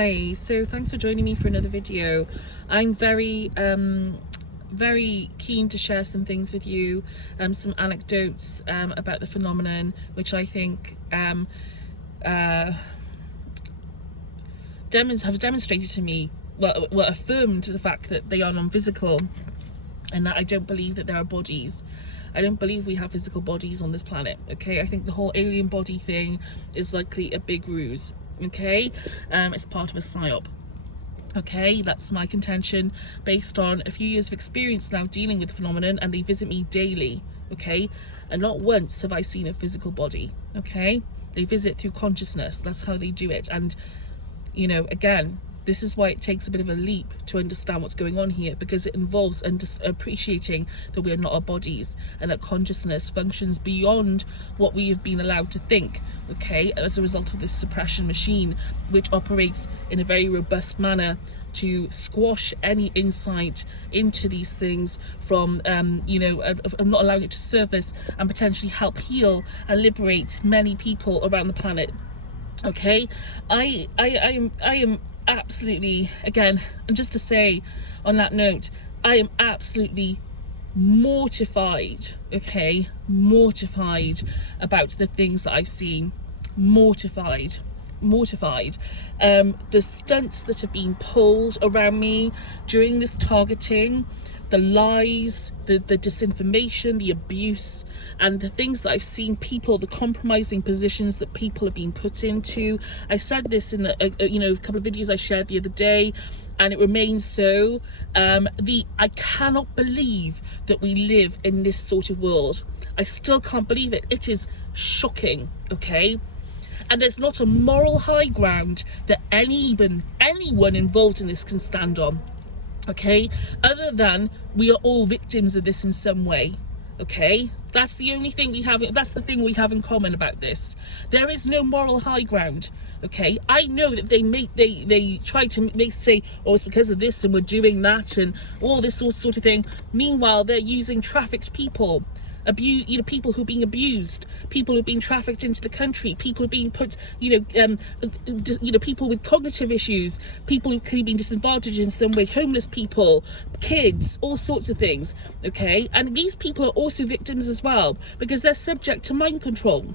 Hi, so thanks for joining me for another video. I'm very keen to share some things with you, some anecdotes about the phenomenon, which I think have demonstrated to me, affirmed the fact that they are non-physical, and that I don't believe that there are bodies. I don't believe we have physical bodies on this planet, okay? I think the whole alien body thing is likely a big ruse, okay? It's part of a psyop, okay? That's my contention based on a few years of experience now dealing with the phenomenon, and they visit me daily, okay? And not once have I seen a physical body, okay? They visit through consciousness. That's how they do it. And, you know, again, this is why it takes a bit of a leap to understand what's going on here, because it involves appreciating that we are not our bodies and that consciousness functions beyond what we have been allowed to think, okay, as a result of this suppression machine, which operates in a very robust manner to squash any insight into these things from, of not allowing it to surface and potentially help heal and liberate many people around the planet. Okay, I am absolutely, again, and just to say on that note, I am absolutely mortified, okay, mortified about the things that I've seen. Mortified. The stunts that have been pulled around me during this targeting, the lies, the disinformation, the abuse, and the things that I've seen people, the compromising positions that people have been put into. I said this in a couple of videos I shared the other day, and it remains so. I cannot believe that we live in this sort of world. I still can't believe it. It is shocking, okay? And there's not a moral high ground that anyone involved in this can stand on, okay, other than we are all victims of this in some way, okay? That's the only thing we have. That's the thing we have in common about this. There is no moral high ground, okay? I know that they try to say, oh, it's because of this and we're doing that and all this sort of thing. Meanwhile, they're using trafficked people, people who are being abused, people who are being trafficked into the country, people who are being put, people with cognitive issues, people who are being disadvantaged in some way, homeless people, kids, all sorts of things, okay? And these people are also victims as well, because they're subject to mind control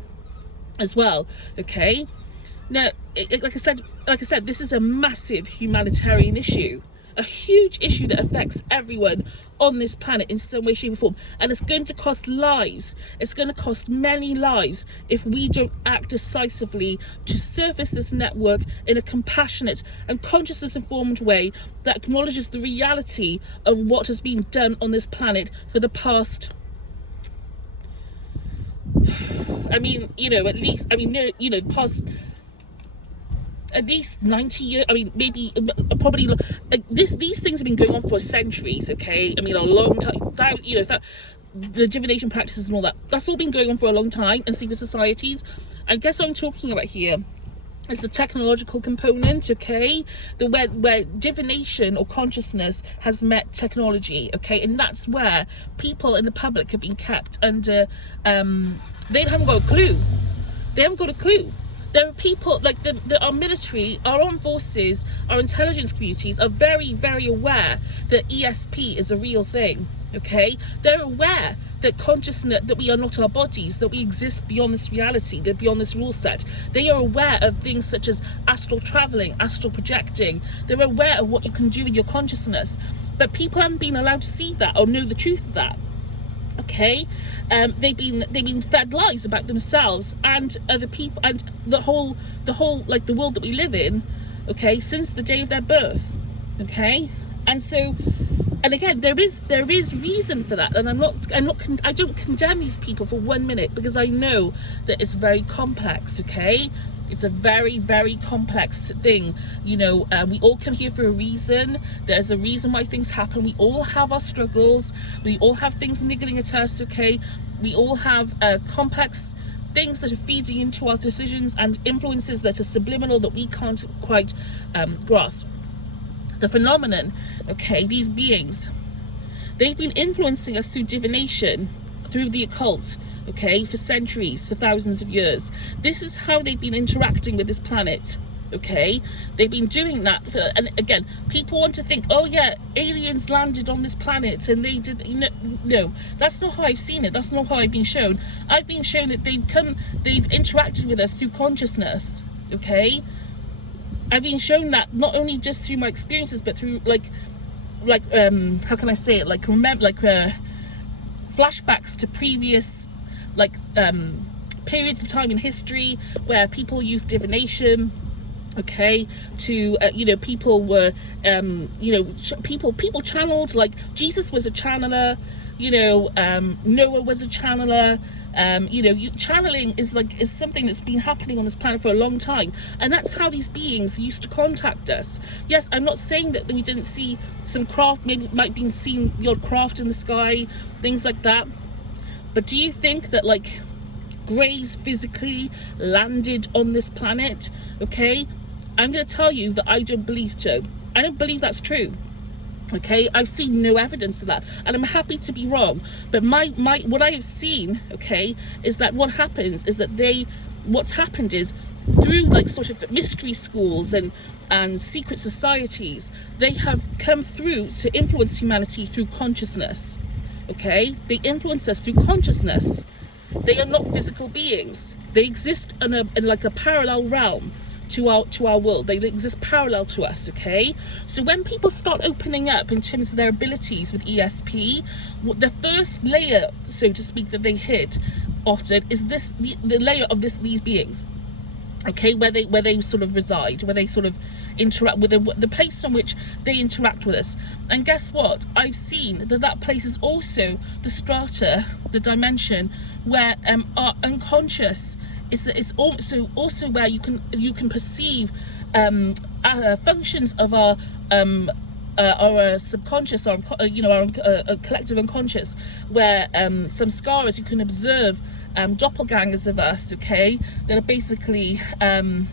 as well, okay? Now, like I said, this is a massive humanitarian issue. A huge issue that affects everyone on this planet in some way, shape or form. And it's going to cost lives. It's going to cost many lives if we don't act decisively to surface this network in a compassionate and consciousness-informed way that acknowledges the reality of what has been done on this planet for the past... at least 90 years, maybe, probably, these things have been going on for centuries, okay? A long time, the divination practices and all that, that's all been going on for a long time in secret societies. I guess what I'm talking about here is the technological component, okay? Where divination or consciousness has met technology, okay? And that's where people in the public have been kept under, they haven't got a clue. There are people, like our military, our armed forces, our intelligence communities are very, very aware that ESP is a real thing, okay? They're aware that consciousness, that we are not our bodies, that we exist beyond this reality, that beyond this rule set. They are aware of things such as astral traveling, astral projecting. They're aware of what you can do with your consciousness. But people haven't been allowed to see that or know the truth of that. Okay, they've been fed lies about themselves and other people and the whole like the world that we live in, okay, since the day of their birth, okay. And so, and again, there is reason for that, and I don't condemn these people for 1 minute, because I know that it's very complex, okay. It's a very, very complex thing. We all come here for a reason. There's a reason why things happen. We all have our struggles. We all have things niggling at us, okay? We all have complex things that are feeding into our decisions and influences that are subliminal that we can't quite grasp. The phenomenon, okay, these beings, they've been influencing us through divination, through the occult, okay, for centuries, for thousands of years. This is how they've been interacting with this planet, Okay, they've been doing that for, and again, people want to think, oh yeah, aliens landed on this planet and they did, no, that's not how I've seen it. That's not how I've been shown. I've been shown that they've interacted with us through consciousness. Okay, I've been shown that not only just through my experiences, but through like how can I say it, like flashbacks to previous periods of time in history where people used divination. Okay, to people were people channeled, like Jesus was a channeler, Noah was a channeler. Channeling is something that's been happening on this planet for a long time, and that's how these beings used to contact us. Yes, I'm not saying that we didn't see some craft, maybe might be seen the odd craft in the sky, things like that, but do you think that like Greys physically landed on this planet? Okay, I'm going to tell you that I don't believe so. I don't believe that's true. Okay, I've seen no evidence of that, and I'm happy to be wrong. But what I have seen, okay, is that what happens is that what's happened is through like sort of mystery schools and secret societies, they have come through to influence humanity through consciousness. Okay, they influence us through consciousness. They are not physical beings. They exist in like a parallel realm to our world. They exist parallel to us. Okay, so when people start opening up in terms of their abilities with ESP, the first layer, so to speak, that they hit often is the layer of these beings. Okay, where they sort of reside, where they sort of interact with the place on which they interact with us. And guess what? I've seen that place is also the strata, the dimension where our unconscious is also where you can perceive functions of our subconscious, our collective unconscious, where some scars you can observe. Doppelgangers of us, okay, that are basically and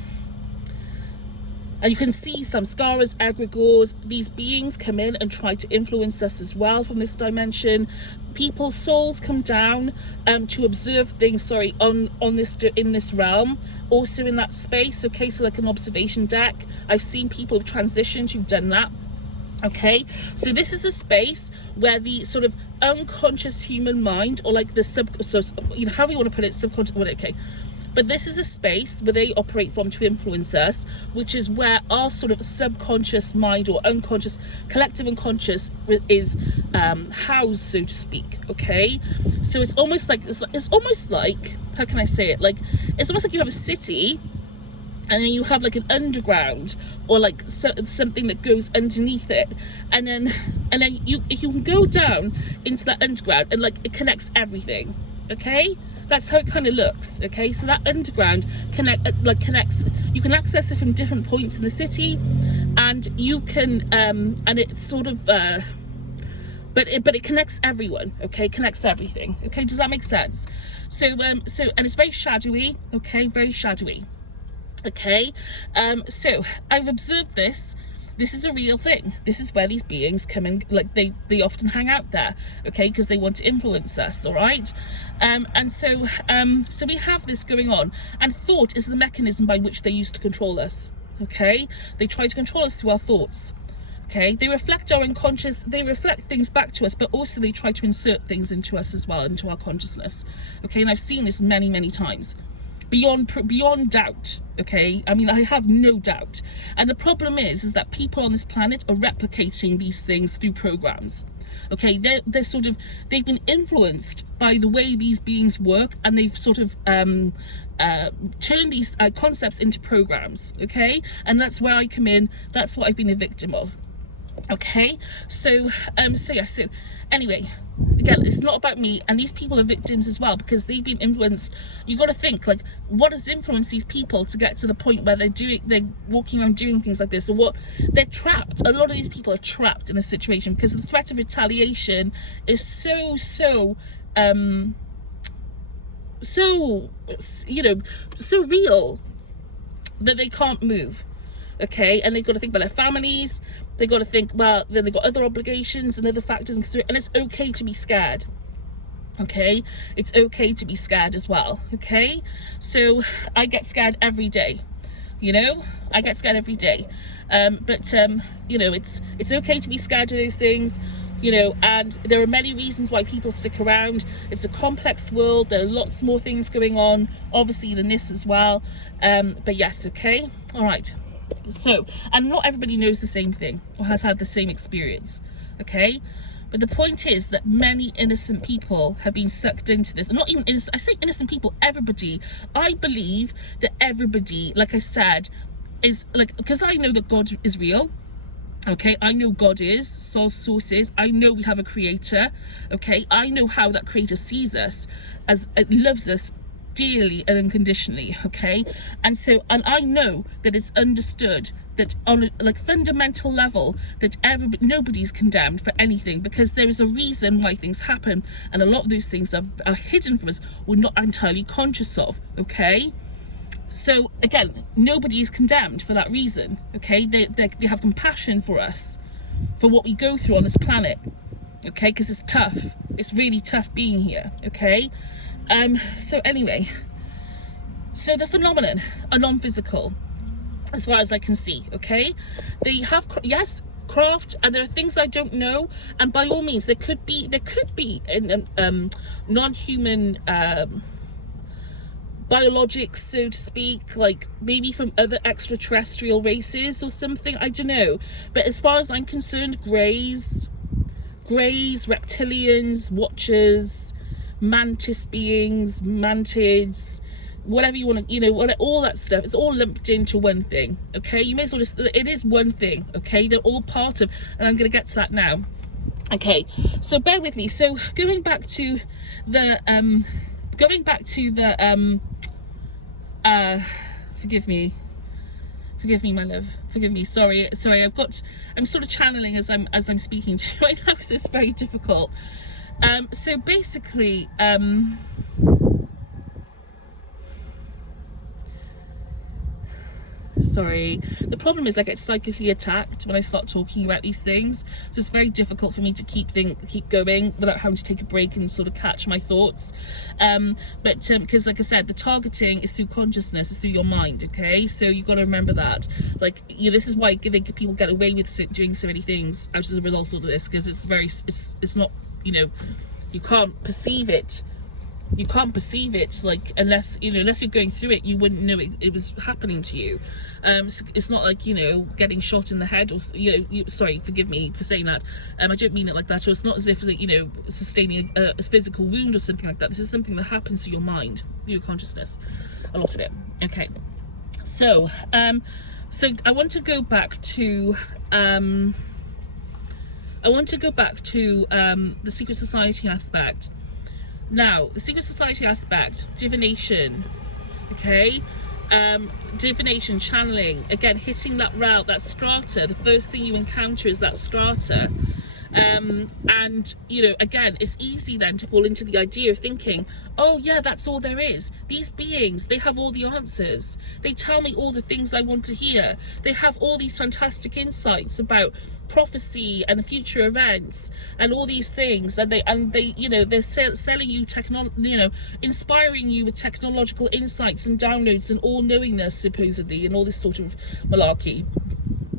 you can see some scars, egregores. These beings come in and try to influence us as well from this dimension. People's souls come down to observe things, in this realm, also in that space. Okay, so like an observation deck. I've seen people who've transitioned who've done that. Okay, so this is a space where the sort of unconscious human mind, or like the however you want to put it, subconscious, okay, but this is a space where they operate from to influence us, which is where our sort of subconscious mind or unconscious, collective unconscious is housed, so to speak. Okay, so it's almost like how can I say it, like it's almost like you have a city, and then you have like an underground, or like something that goes underneath it, and then you can go down into that underground, and like it connects everything. Okay, that's how it kind of looks. Okay, so that underground connects. You can access it from different points in the city, and you can and it's sort of but it connects everyone. Okay, connects everything. Okay, does that make sense? So and it's very shadowy. Okay, very shadowy. Okay, so I've observed this. This is a real thing. This is where these beings come in, like they often hang out there, okay, because they want to influence us, all right? And so we have this going on, and thought is the mechanism by which they used to control us, okay? They try to control us through our thoughts, okay? They reflect our unconscious, they reflect things back to us, but also they try to insert things into us as well, into our consciousness, okay? And I've seen this many, many times. Beyond doubt, okay? I mean, I have no doubt. And the problem is that people on this planet are replicating these things through programs, okay? They've been influenced by the way these beings work, and they've sort of turned these concepts into programs, okay? And that's where I come in. That's what I've been a victim of. Okay, so anyway, again, it's not about me, and these people are victims as well, because they've been influenced. You got to think, like, what has influenced these people to get to the point where they're walking around doing things like this, or what? They're trapped. A lot of these people are trapped in a situation because the threat of retaliation is so real that they can't move. Okay, and they've got to think about their families. They've got to think, well, then they've got other obligations and other factors, and it's okay to be scared. Okay, it's okay to be scared as well. Okay, so I get scared every day. You know, I get scared every day. But you know, it's okay to be scared of those things, you know, and there are many reasons why people stick around. It's a complex world. There are lots more things going on, obviously, than this as well. But yes, okay, all right. So, and not everybody knows the same thing or has had the same experience, okay? But the point is that many innocent people have been sucked into this. Not even innocent, I say innocent people, everybody. I believe that everybody, like I said, is like, because I know that God is real. Okay, I know God is, sources. I know we have a creator. Okay, I know how that creator sees us, as it loves us dearly and unconditionally. Okay, and I know that it's understood that on a like fundamental level that nobody's condemned for anything, because there is a reason why things happen, and a lot of those things are hidden from us, we're not entirely conscious of. Okay, so again, nobody is condemned for that reason. Okay, they have compassion for us, for what we go through on this planet. Okay, because it's tough, it's really tough being here. Okay, so anyway, so the phenomenon are non-physical as far as I can see. Okay, they have, yes, craft, and there are things I don't know, and by all means there could be non-human biologics, so to speak, like maybe from other extraterrestrial races or something, I don't know. But as far as I'm concerned, greys, reptilians, watchers, mantis beings, mantids, whatever you want to, you know, all that stuff, it's all lumped into one thing. Okay, you may as well just, it is one thing. Okay, they're all part of, and I'm going to get to that now. Okay, so bear with me. So going back to the forgive me my love, forgive me, sorry, I'm sort of channeling as I'm speaking to you right now, because it's very difficult. So basically, sorry, the problem is I get psychically attacked when I start talking about these things, so it's very difficult for me to keep going without having to take a break and sort of catch my thoughts. But because like I said, the targeting is through consciousness, it's through your mind. Okay, so you've got to remember that. Like, you know, this is why people get away with doing so many things out as a result of this, because it's not, you know, you can't perceive it. You can't perceive it, like, unless you're going through it, you wouldn't know it was happening to you. It's not like, you know, getting shot in the head, or, you know, sorry, forgive me for saying that. I don't mean it like that. So it's not as if, like, you know, sustaining a physical wound or something like that. This is something that happens to your mind, through your consciousness, a lot of it. Okay, so I want to go back to the secret society aspect. Now, the secret society aspect, divination, okay, divination, channeling, again, hitting that route, that strata, the first thing you encounter is that strata. And, you know, again, it's easy then to fall into the idea of thinking, oh yeah, that's all there is. These beings, they have all the answers. They tell me all the things I want to hear. They have all these fantastic insights about prophecy and future events and all these things, and they you know, they're selling you inspiring you with technological insights and downloads and all-knowingness, supposedly, and all this sort of malarkey.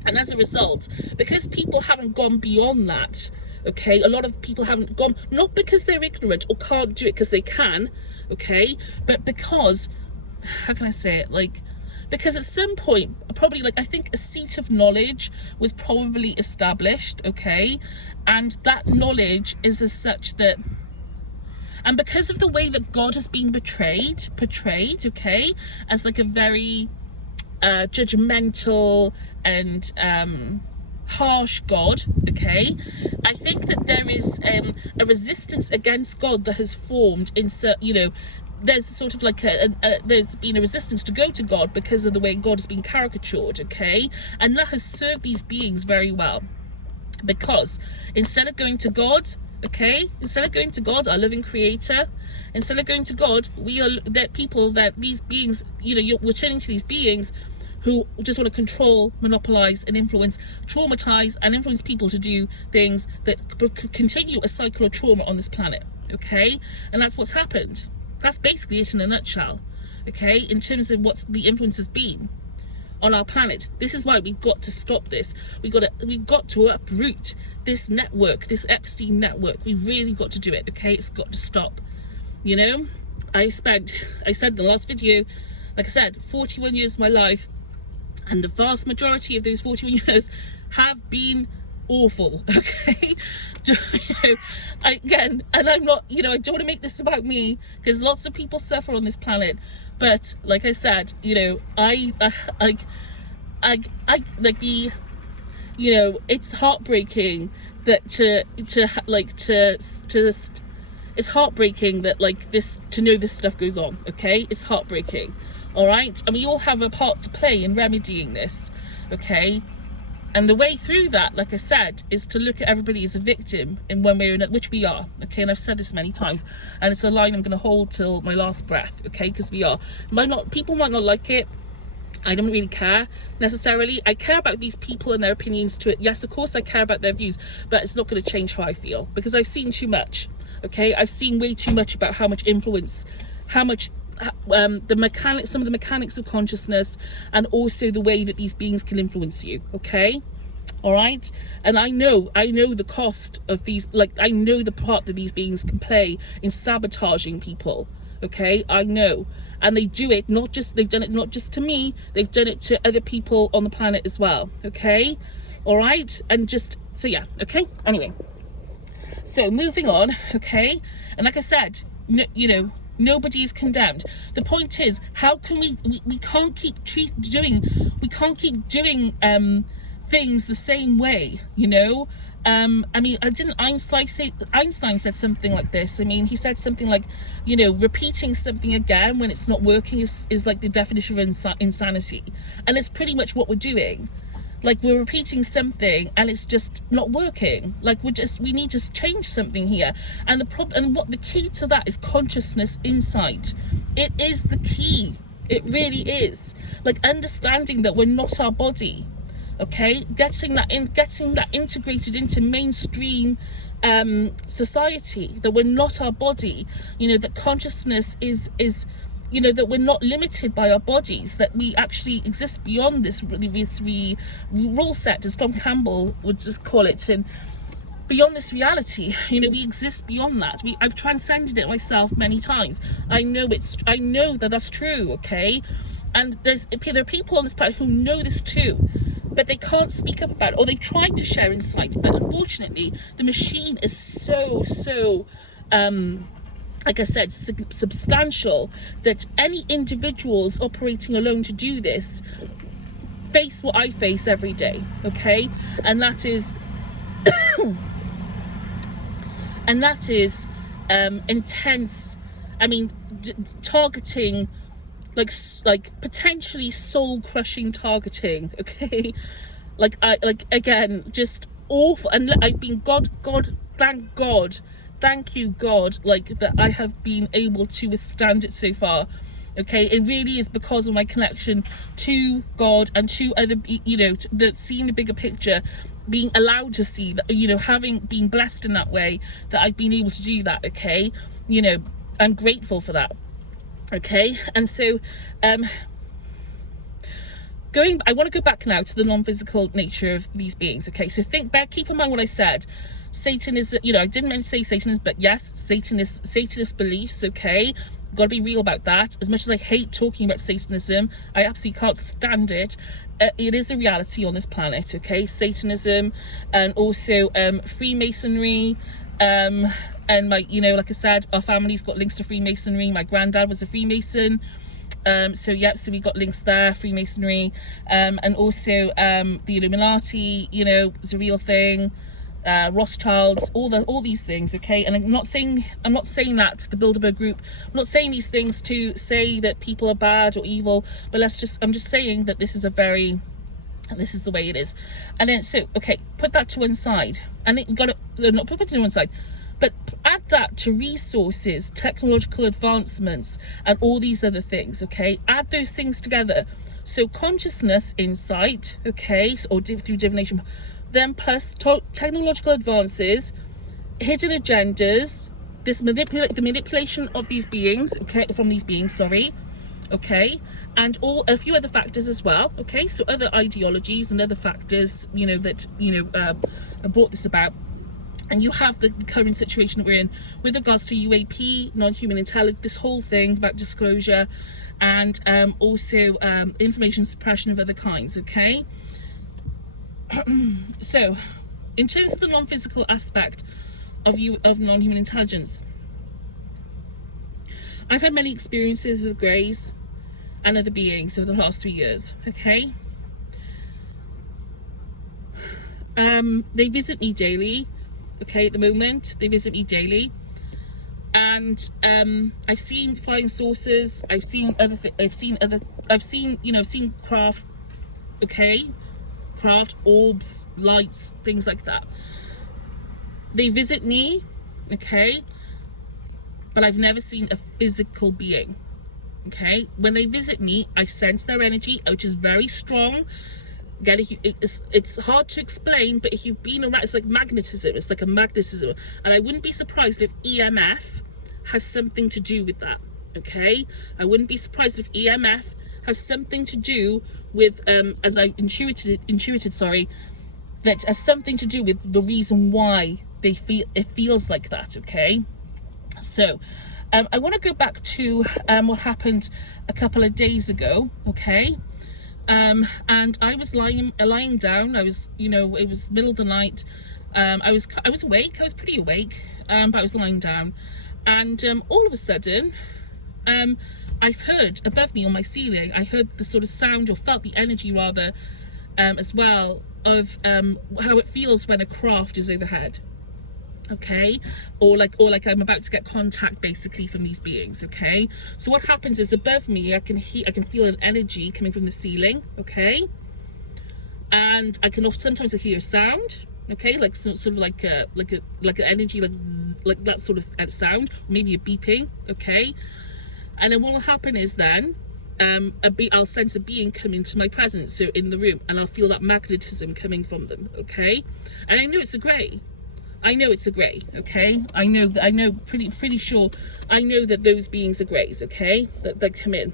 And as a result, because people haven't gone beyond that, okay, a lot of people haven't gone, not because they're ignorant or can't do it, because they can, okay, but because, how can I say it, like, because at some point, probably, like, I think a seat of knowledge was probably established, okay, and that knowledge is as such that, and because of the way that God has been portrayed, okay, as like a very judgmental and harsh God, okay, I think that there is a resistance against God that has formed in, you know, there's sort of like there's been a resistance to go to God because of the way God has been caricatured, okay, and that has served these beings very well, because instead of going to God, okay, instead of going to God, our living creator, instead of going to God, these beings, you know, we're turning to these beings who just want to control, monopolize, and influence, traumatize, and influence people to do things that continue a cycle of trauma on this planet, okay? And that's what's happened. That's basically it in a nutshell, okay, in terms of what the influence has been on our planet. This is why we've got to stop this. We've got to uproot this network, this Epstein network. We really got to do it, okay? It's got to stop. You know, I said in the last video, like I said, 41 years of my life, and the vast majority of those 41 years have been awful, okay? Again, and I'm not, you know, I don't want to make this about me, because lots of people suffer on this planet, but like I said, you know, you know, it's heartbreaking that it's heartbreaking that like this, to know this stuff goes on, okay? It's heartbreaking, all right? And we all have a part to play in remedying this, okay? And the way through that, like I said, is to look at everybody as a victim in one way or another, which we are, okay? And I've said this many times, and it's a line I'm going to hold till my last breath, okay? Because we are. People might not like it. I don't really care necessarily. I care about these people and their opinions to it. Yes, of course I care about their views, but it's not going to change how I feel, because I've seen too much, okay? I've seen way too much about how much influence, how much some of the mechanics of consciousness, and also the way that these beings can influence you, okay? All right? And I know the cost of these, like, I know the part that these beings can play in sabotaging people, okay? I know. And they do it, they've done it not just to me, they've done it to other people on the planet as well, okay? All right? And just, so yeah, okay? Anyway, so moving on, okay? And like I said, you know, nobody is condemned. The point is, how can we can't keep doing things the same way, you know? I mean, didn't Einstein said something like this. I mean, he said something like, you know, repeating something again when it's not working is like the definition of insanity. And it's pretty much what we're doing. Like, we're repeating something and it's just not working. Like, we need to change something here. And what the key to that is consciousness insight. It is the key. It really is. Like, understanding that we're not our body. Okay? Getting that integrated into mainstream society, that we're not our body. You know, that consciousness is you know, that we're not limited by our bodies, that we actually exist beyond this rule set, as Tom Campbell would just call it, and beyond this reality. You know, we exist beyond that. I've transcended it myself many times. I know that that's true, okay? And there are people on this planet who know this too, but they can't speak up about it, or they've tried to share insight, but unfortunately the machine is so like I said, substantial, that any individuals operating alone to do this face what I face every day, okay? And that is intense. I mean, targeting, like potentially soul crushing targeting, okay? Like again, just awful. And I've been thank you God, like, that I have been able to withstand it so far, okay? It really is because of my connection to God and to other, you know, seeing the bigger picture, being allowed to see that, you know, having been blessed in that way, that I've been able to do that, okay? You know, I'm grateful for that, okay? And so I want to go back now to the non-physical nature of these beings, okay? So keep in mind what I said. Satan is, you know, I didn't mean to say Satanism, but yes, Satanist beliefs, okay? Got to be real about that. As much as I hate talking about Satanism, I absolutely can't stand it. It is a reality on this planet, okay? Satanism, and also Freemasonry, and you know, like I said, our family's got links to Freemasonry. My granddad was a Freemason. So we got links there, Freemasonry, and also the Illuminati, you know, is a real thing. Rothschilds, all these things, okay? And I'm not saying that the Bilderberg group, I'm not saying these things to say that people are bad or evil, but I'm just saying that this is the way it is. And then, so, okay, put that to one side, and then you got to, not put it to one side, but add that to resources, technological advancements, and all these other things, okay? Add those things together. So consciousness insight, okay, or through divination, then plus technological advances, hidden agendas, the manipulation of these beings, okay, from these beings, okay, and a few other factors as well, okay, so other ideologies and other factors, you know, that, you know, brought this about. And you have the current situation that we're in with regards to UAP, non-human intelligence, this whole thing about disclosure, and also information suppression of other kinds, okay? So, in terms of the non-physical aspect of non-human intelligence, I've had many experiences with greys and other beings over the last 3 years, okay? They visit me daily, okay, at the moment, they visit me daily. And I've seen flying saucers, I've seen craft, okay? Craft, orbs, lights, things like that. They visit me, okay? But I've never seen a physical being, okay? When they visit me, I sense their energy, which is very strong. Again, it's hard to explain, but if you've been around, it's like magnetism. It's like a magnetism. And I wouldn't be surprised if EMF has something to do with that, okay? I wouldn't be surprised if EMF has something to do with, as I intuited, that has something to do with the reason why it feels like that, okay? So, I want to go back to what happened a couple of days ago, okay? And I was lying down. I was, you know, it was middle of the night. I was awake. I was pretty awake, but I was lying down, and all of a sudden, I heard above me on my ceiling. I heard the sort of sound, or felt the energy rather, as well, of how it feels when a craft is overhead. Okay, or like I'm about to get contact basically from these beings, okay? So what happens is above me I can feel an energy coming from the ceiling, okay? And I can sometimes hear a sound, okay, like sort of like an energy, like that sort of sound, maybe a beeping, okay? And then what will happen is then I'll sense a being come into my presence, so in the room, and I'll feel that magnetism coming from them, okay? And I know it's a grey. I know it's a grey, okay? I know pretty sure I know that those beings are greys, okay? That come in.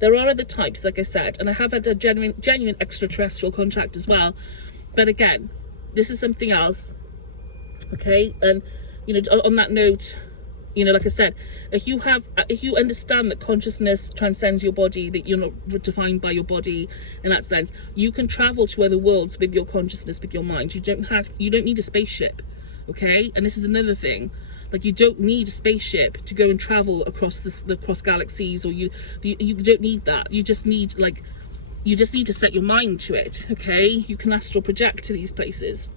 There are other types, like I said, and I have had a genuine extraterrestrial contact as well. But again, this is something else, okay? And, you know, on that note, you know, like I said, if you understand that consciousness transcends your body, that you're not defined by your body in that sense, you can travel to other worlds with your consciousness, with your mind. You don't need a spaceship. Okay, and this is another thing, like you don't need a spaceship to go and travel across across galaxies, or you don't need that. You just need to set your mind to it, okay? You can astral project to these places,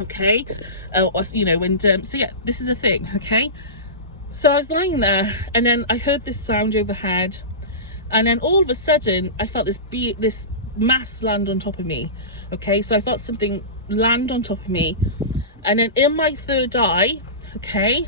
okay? You know, and so yeah, this is a thing, okay? So I was lying there, and then I heard this sound overhead, and then all of a sudden I felt this mass land on top of me, okay? So I felt something land on top of me. And then in my third eye, okay,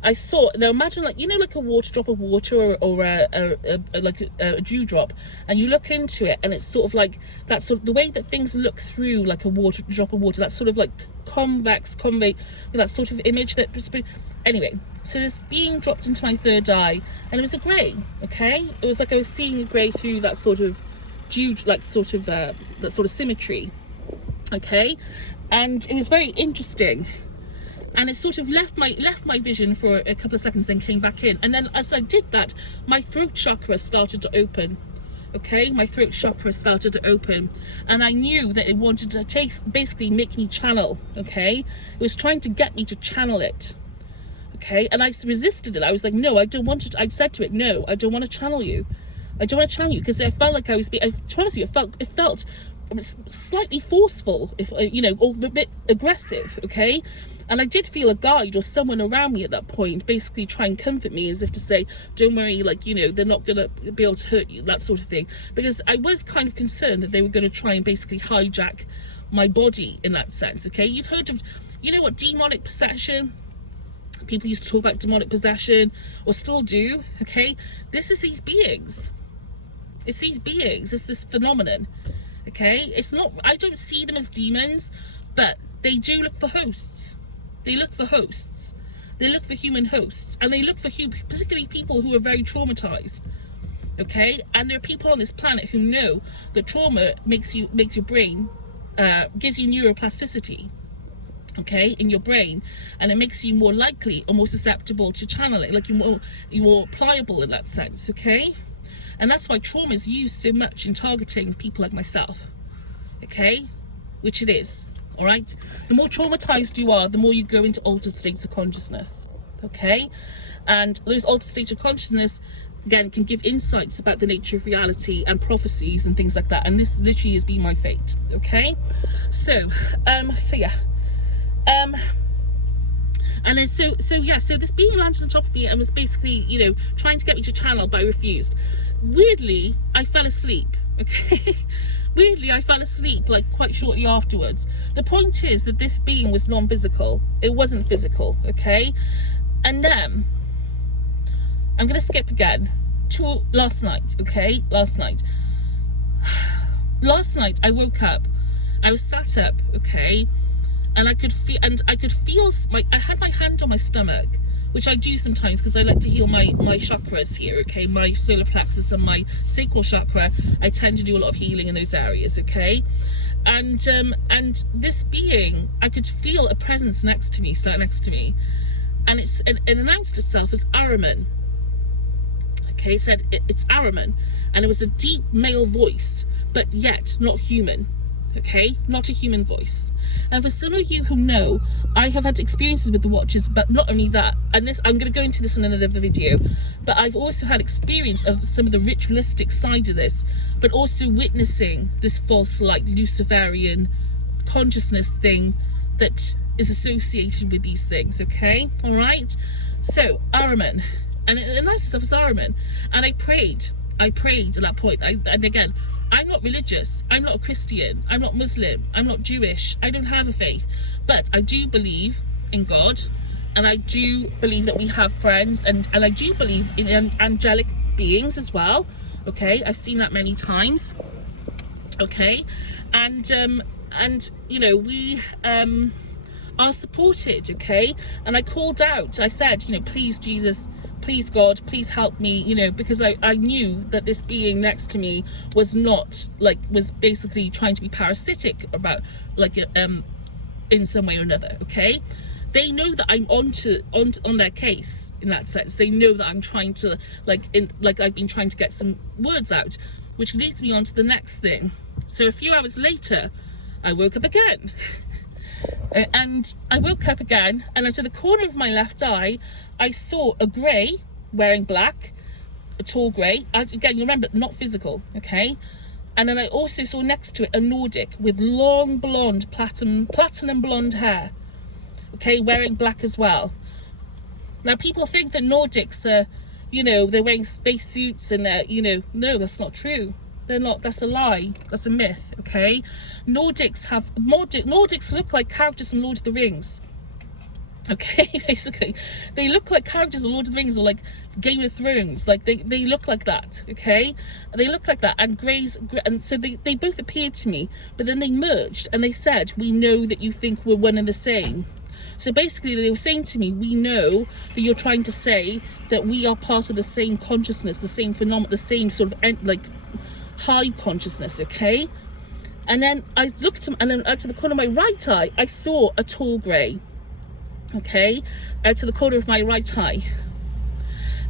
I saw, now imagine like, you know, like a drop of water, or a dewdrop, and you look into it and it's sort of like that sort of, the way that things look through like a drop of water, that sort of like convex, that sort of image that, anyway, so this being dropped into my third eye, and it was a grey, okay? It was like I was seeing a grey through that sort of that sort of symmetry, okay? And it was very interesting, and it sort of left my vision for a couple of seconds, then came back in. And then as I did that, my throat chakra started to open, okay? My throat chakra started to open, and I knew that it wanted to basically make me channel, okay? It was trying to get me to channel it, okay? And I resisted it. I was like, no, I don't want it. I said to it, no, I don't want to channel you. I don't want to channel you, because I felt like I was being, honestly, it felt slightly forceful, if you know, or a bit aggressive, okay? And I did feel a guide or someone around me at that point basically try and comfort me, as if to say, don't worry, like, you know, they're not gonna be able to hurt you, that sort of thing, because I was kind of concerned that they were going to try and basically hijack my body in that sense, okay? You've heard of, you know what, demonic possession? People used to talk about demonic possession, or still do, okay? This is these beings. It's these beings. It's this phenomenon. Okay, it's not, I don't see them as demons, but they do look for hosts. They look for hosts. They look for human hosts, and they look for particularly people who are very traumatized. okay? And there are people on this planet who know that trauma makes your brain, gives you neuroplasticity, okay, in your brain, and it makes you more likely or more susceptible to channel it, like you're more pliable in that sense, okay? And that's why trauma is used so much in targeting people like myself, okay? Which it is, all right? The more traumatized you are, the more you go into altered states of consciousness, okay? And those altered states of consciousness, again, can give insights about the nature of reality and prophecies and things like that. And this literally has been my fate, okay? So yeah. And then so this being landed on top of me and was basically, you know, trying to get me to channel, but I refused. Weirdly, I fell asleep, okay? Weirdly, I fell asleep like quite shortly afterwards. The point is that this being was non-physical. It wasn't physical, okay? And then I'm gonna skip again to last night, okay? Last night I woke up, I was sat up, okay? And I could feel, I had my hand on my stomach, which I do sometimes because I like to heal my chakras here, okay? My solar plexus and my sacral chakra, I tend to do a lot of healing in those areas, okay? And this being, I could feel a presence next to me, sat next to me, and it announced itself as Araman. Okay, it said it's Araman, and it was a deep male voice, but yet not human. Okay, not a human voice. And for some of you who know, I have had experiences with the Watchers, but not only that, and this, I'm going to go into this in another video, but I've also had experience of some of the ritualistic side of this, but also witnessing this false, like, Luciferian consciousness thing that is associated with these things, okay? All right? So, Araman, and it announced itself as Araman, and I prayed at that point, and again, I'm not religious, I'm not a Christian, I'm not Muslim, I'm not Jewish, I don't have a faith, but I do believe in God, and I do believe that we have friends, and I do believe in angelic beings as well, okay? I've seen that many times, okay? And you know, we are supported, okay? And I called out, I said, you know, please Jesus, please God, please help me, you know, because I knew that this being next to me was not, like, was basically trying to be parasitic about, like, in some way or another, okay? They know that I'm on their case in that sense. They know that I'm trying to, like I've been trying to get some words out, which leads me on to the next thing. So a few hours later, I woke up again. And I woke up again, and out of the corner of my left eye, I saw a grey wearing black, a tall grey. Again, you remember, not physical, okay? And then I also saw next to it a Nordic with long blonde, platinum blonde hair, okay, wearing black as well. Now, people think that Nordics are, you know, they're wearing spacesuits and they're, you know, no, that's not true. They're not. That's a lie. That's a myth, okay? Nordics look like characters from Lord of the Rings, okay? Basically, they look like characters of Lord of the Rings or like Game of Thrones. Like they look like that, okay? They look like that. And and so they both appeared to me, but then they merged and they said, we know that you think we're one and the same. So basically they were saying to me, we know that you're trying to say that we are part of the same consciousness, the same phenomenon, the same sort of like high consciousness, okay? And then I looked at him, and then out of the corner of my right eye, I saw a tall grey, okay? Out of the corner of my right eye.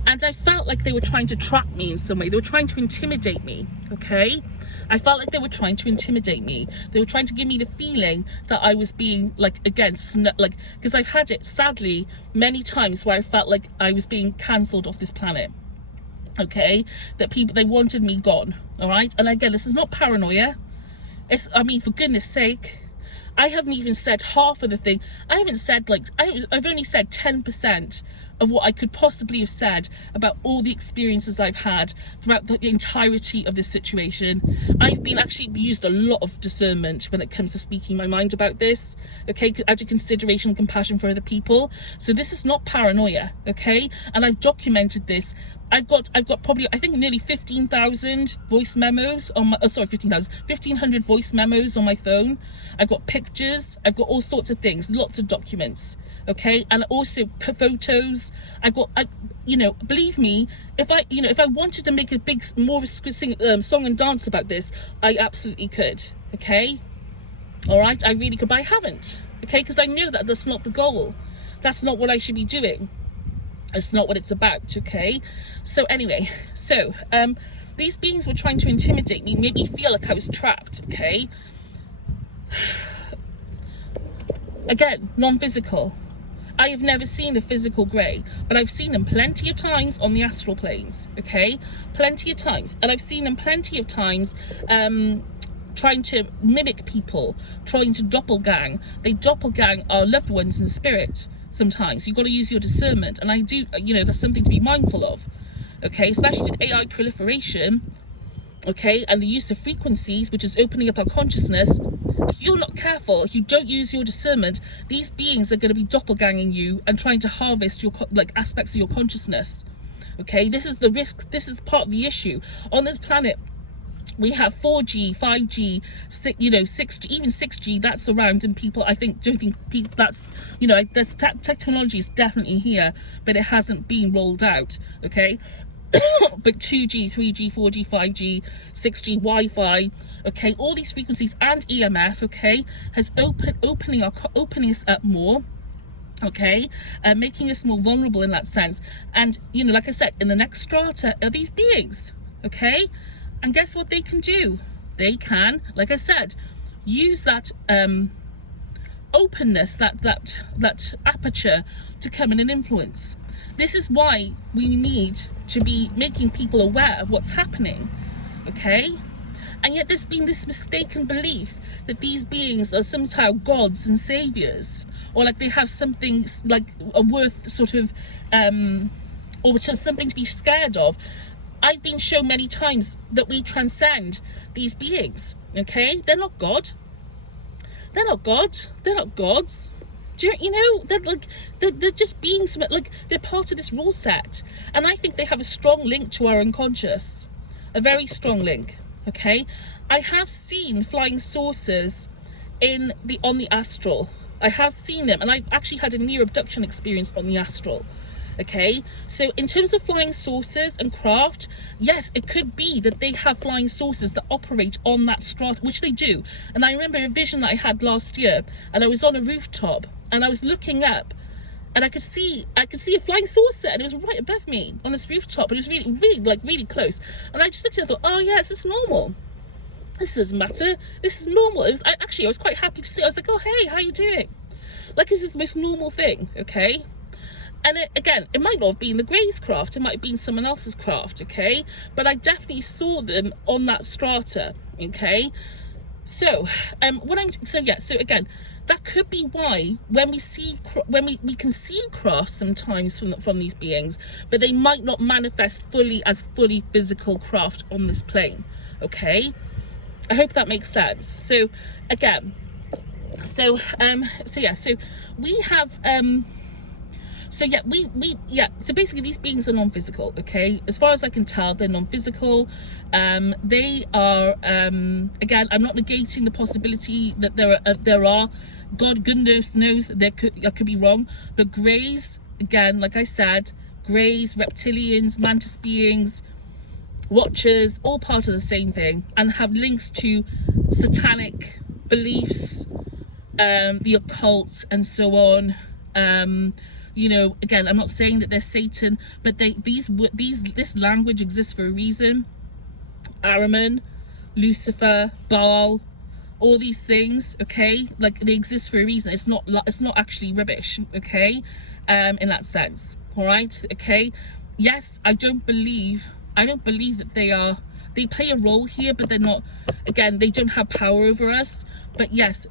And I felt like they were trying to trap me in some way. They were trying to intimidate me, okay? I felt like they were trying to intimidate me. They were trying to give me the feeling that I was being, like, again, like, because I've had it, sadly, many times where I felt like I was being cancelled off this planet. Okay, that people, they wanted me gone, all right? And again, this is not paranoia. I mean, for goodness sake, I haven't even said half of the thing. I haven't said, like, I've only said 10% of what I could possibly have said about all the experiences I've had throughout the entirety of this situation. I've been actually used a lot of discernment when it comes to speaking my mind about this, okay, out of consideration and compassion for other people. So this is not paranoia, okay? And I've documented this. I've got probably, I think, nearly 15,000 voice memos on my, 1,500 voice memos on my phone. I've got pictures, I've got all sorts of things, lots of documents, okay? And also photos, you know, believe me, if I wanted to make a big, more of a song and dance about this, I absolutely could. Okay, all right, I really could, but I haven't. Okay, because I know that that's not the goal. That's not what I should be doing. It's not what it's about. Okay, so anyway, so these beings were trying to intimidate me, made me feel like I was trapped. Okay, again, non-physical. I have never seen a physical grey, but I've seen them plenty of times on the astral planes. Okay, plenty of times, and I've seen them plenty of times trying to mimic people, trying to doppelgang. They doppelgang our loved ones in spirit. Sometimes you've got to use your discernment, and I do, you know, that's something to be mindful of. Okay, especially with AI proliferation, okay, and the use of frequencies, which is opening up our consciousness. If you're not careful, if you don't use your discernment, these beings are going to be doppelganging you and trying to harvest your aspects of your consciousness. Okay, this is the risk. This is part of the issue on this planet. We have 4G, 5G, 6G, even 6G. That's around, and people, don't think people, that's, you know, there's technology is definitely here, but it hasn't been rolled out. Okay. But 2G, 3G, 4G, 5G, 6G, Wi-Fi, okay, all these frequencies and EMF, okay, has opening us up more, okay, making us more vulnerable in that sense. And, you know, like I said, in the next strata are these beings, okay, and guess what they can do? They can, like I said, use that openness, that aperture to come in and influence. This is why we need to be making people aware of what's happening, okay? And yet there's been this mistaken belief that these beings are somehow gods and saviors, or like they have something like a worth sort of, or just something to be scared of. I've been shown many times that we transcend these beings, okay? They're not God. They're not God. They're not gods. You know, they're just beings, like they're part of this rule set, and I think they have a strong link to our unconscious, a very strong link. Okay, I have seen flying saucers on the astral. I have seen them, and I've actually had a near abduction experience on the astral. Okay, so in terms of flying saucers and craft, yes, it could be that they have flying saucers that operate on that strata, which they do. And I remember a vision that I had last year, and I was on a rooftop, and I was looking up, and I could see a flying saucer, and it was right above me on this rooftop, and it was really close. And I just looked at it and thought, oh yeah, this is normal. This doesn't matter. This is normal. I was quite happy to see. I was like, oh hey, how you doing? Like, this is the most normal thing, okay? And it might not have been the Grey's craft, it might have been someone else's craft, okay? But I definitely saw them on that strata, okay? So, so again, that could be why when we can see craft sometimes from these beings, but they might not manifest fully physical craft on this plane, okay? I hope that makes sense. So again, so we have so basically these beings are non-physical, okay? As far as I can tell, they're non-physical. They are, again, I'm not negating the possibility that there are, God goodness knows, I could be wrong, but Greys, again, like I said, Greys, reptilians, mantis beings, Watchers, all part of the same thing, and have links to satanic beliefs, the occult, and so on. You know, again, I'm not saying that they're Satan, but this language exists for a reason. Ahriman, Lucifer, Baal, all these things, okay, like they exist for a reason. It's not actually rubbish, okay, in that sense. All right, okay. Yes, I don't believe that they play a role here, but they're not, again, they don't have power over us. But yes,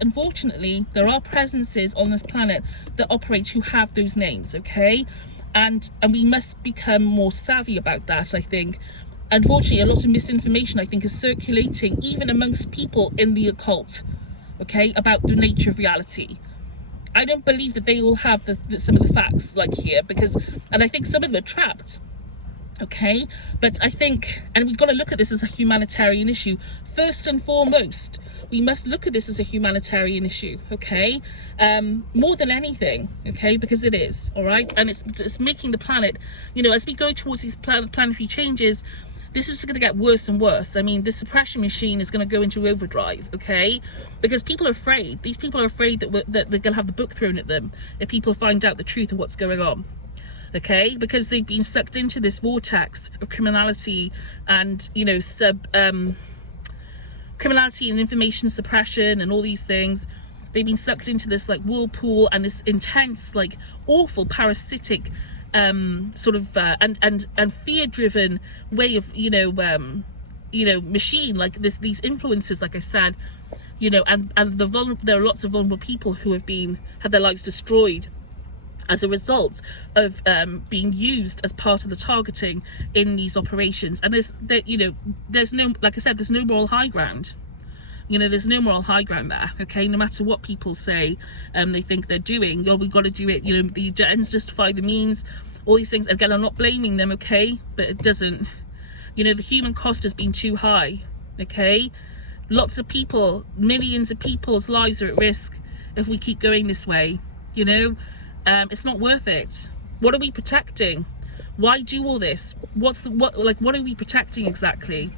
unfortunately, there are presences on this planet that operate who have those names, okay? And we must become more savvy about that, I think. Unfortunately, a lot of misinformation, I think, is circulating even amongst people in the occult, okay, about the nature of reality. I don't believe that they all have some of the facts, like here, and I think some of them are trapped. Okay, but I think, and we've got to look at this as a humanitarian issue first and foremost. We must look at this as a humanitarian issue, okay, more than anything, okay, because it is, all right, and it's making the planet, you know, as we go towards these planetary changes, this is going to get worse and worse. I mean, the suppression machine is going to go into overdrive, okay, because people are afraid. These people are afraid that they're going to have the book thrown at them if people find out the truth of what's going on. Okay, because they've been sucked into this vortex of criminality and, you know, criminality and information suppression and all these things. They've been sucked into this like whirlpool and this intense, like awful parasitic sort of and fear-driven way of, you know, machine, like these influences, like I said, you know, and there are lots of vulnerable people who have had their lives destroyed as a result of being used as part of the targeting in these operations. And there's no, like I said, there's no moral high ground. You know, there's no moral high ground there, okay? No matter what people say they think they're doing, we've got to do it, you know, the ends justify the means, all these things. Again, I'm not blaming them, okay? But it doesn't, you know, the human cost has been too high, okay? Lots of people, millions of people's lives are at risk if we keep going this way, you know? It's not worth it. What are we protecting? Why do all this? What are we protecting exactly?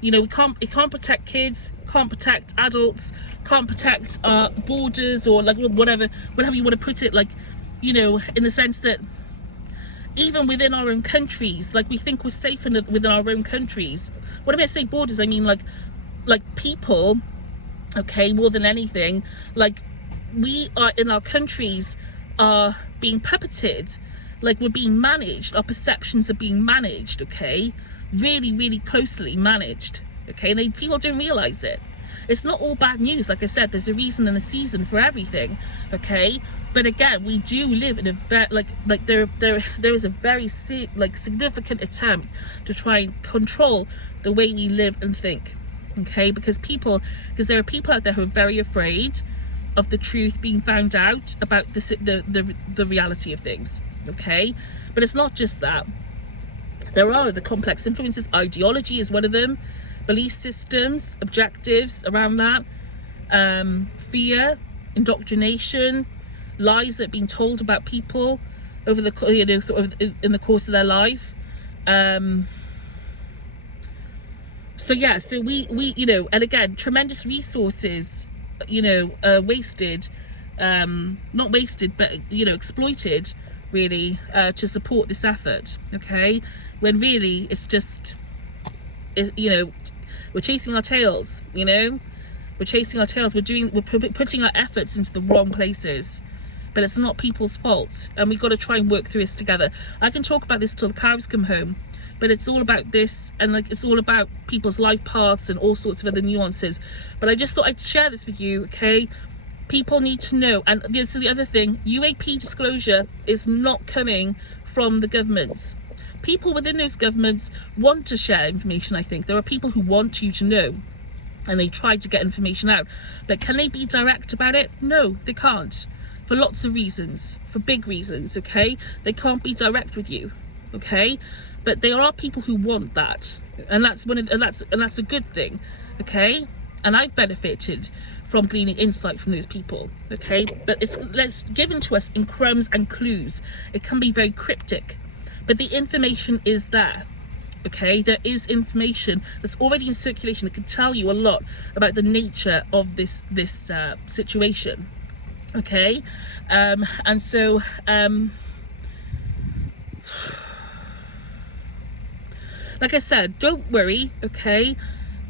You know, it can't protect kids, can't protect adults, can't protect our borders, or like whatever you want to put it, like, you know, in the sense that even within our own countries, like we think we're safe within our own countries. When I say borders, I mean like people, okay, more than anything, like we are in our countries are being puppeted, like we're being managed, our perceptions are being managed, okay, really, really closely managed, okay, and people don't realize it. It's not all bad news. Like I said, there's a reason and a season for everything, okay, but again, we do live in a very, like there is a very significant attempt to try and control the way we live and think, okay, because there are people out there who are very afraid of the truth being found out about the reality of things, okay? But it's not just that. There are the complex influences. Ideology is one of them. Belief systems, objectives around that. Fear, indoctrination, lies that are being told about people over the, you know, in the course of their life. So yeah, so we you know, and again, tremendous resources, you know, wasted, not wasted, but, you know, exploited really, to support this effort, okay, when really it's just, you know, we're chasing our tails, you know, we're putting our efforts into the wrong places, but it's not people's fault, and we've got to try and work through this together. I can talk about this till the cows come home, but it's all about this, and like it's all about people's life paths and all sorts of other nuances. But I just thought I'd share this with you, okay? People need to know. And so the other thing, UAP disclosure is not coming from the governments. People within those governments want to share information, I think. There are people who want you to know, and they try to get information out. But can they be direct about it? No, they can't. For lots of reasons, for big reasons, okay? They can't be direct with you, okay? But there are people who want that, and that's a good thing, okay? And I've benefited from gleaning insight from those people, okay? But it's given to us in crumbs and clues. It can be very cryptic, but the information is there, okay? There is information that's already in circulation that can tell you a lot about the nature of this situation, okay? And so like I said, don't worry, okay?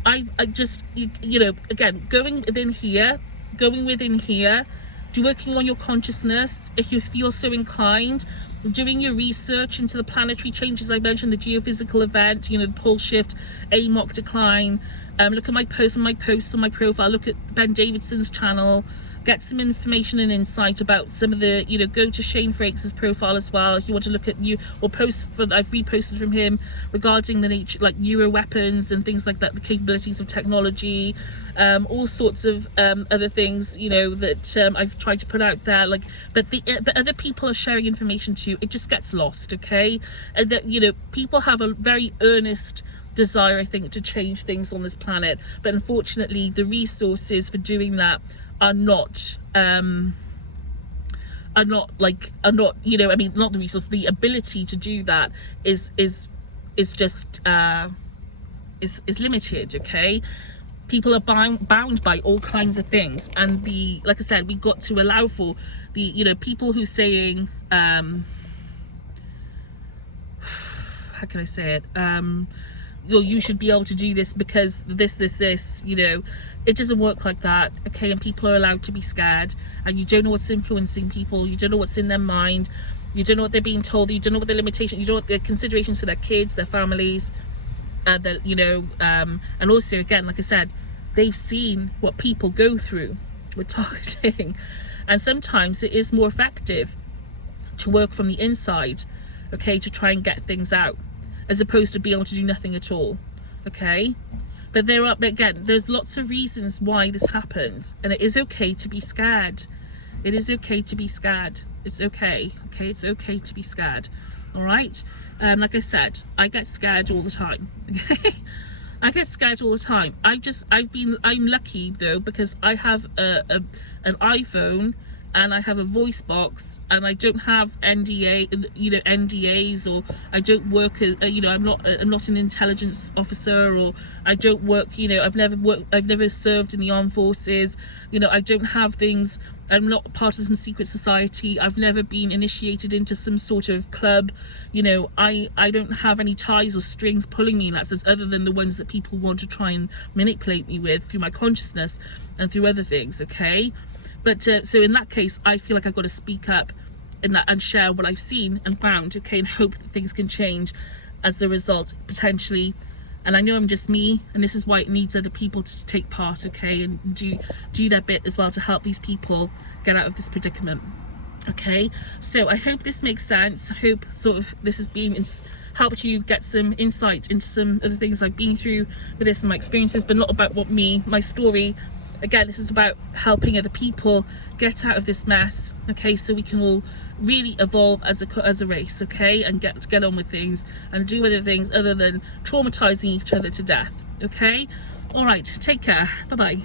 I just, you know, again, going within here, working on your consciousness, if you feel so inclined, doing your research into the planetary changes I mentioned, the geophysical event, you know, the pole shift, AMOC decline. Look at my posts on my profile, look at Ben Davidson's channel, get some information and insight about some of the, you know, go to Shane Frakes' profile as well if you want to look at I've reposted from him regarding the nature, like neuro weapons and things like that, the capabilities of technology, all sorts of other things, you know, that I've tried to put out there, like, but other people are sharing information too, it just gets lost, okay? And that, you know, people have a very earnest desire, I think, to change things on this planet, but unfortunately the resources for doing that are not you know, I mean, not the resource, the ability to do that is just is limited, okay? People are bound by all kinds of things, and like I said, we got to allow for the, you know, people who saying how can I say it, you should be able to do this because this, you know, it doesn't work like that, okay? And people are allowed to be scared, and you don't know what's influencing people, you don't know what's in their mind, you don't know what they're being told, you don't know what their limitations, you don't know what their considerations for their kids, their families, you know, and also, again, like I said, they've seen what people go through with targeting, and sometimes it is more effective to work from the inside, okay, to try and get things out, as opposed to being able to do nothing at all, okay? But again, there's lots of reasons why this happens, and it is okay to be scared. It is okay to be scared. It's okay, okay? It's okay to be scared, all right? Like I said, I get scared all the time, okay? I get scared all the time. I'm lucky though, because I have an iPhone, and I have a voice box, and I don't have NDAs, or I don't work as, you know, I'm not an intelligence officer, or I don't work, you know, I've never served in the armed forces, you know, I don't have things, I'm not part of some secret society, I've never been initiated into some sort of club, you know, I don't have any ties or strings pulling me in that sense, other than the ones that people want to try and manipulate me with through my consciousness and through other things, okay? But so in that case, I feel like I've got to speak up in that and share what I've seen and found, okay, and hope that things can change as a result, potentially. And I know I'm just me, and this is why it needs other people to take part, okay, and do their bit as well to help these people get out of this predicament, okay? So I hope this makes sense. I hope sort of this has been helped you get some insight into some of the things I've been through with this and my experiences, but not about my story. Again, this is about helping other people get out of this mess, okay, so we can all really evolve as a race, okay, and get on with things and do other things other than traumatizing each other to death, okay? All right, take care, bye-bye.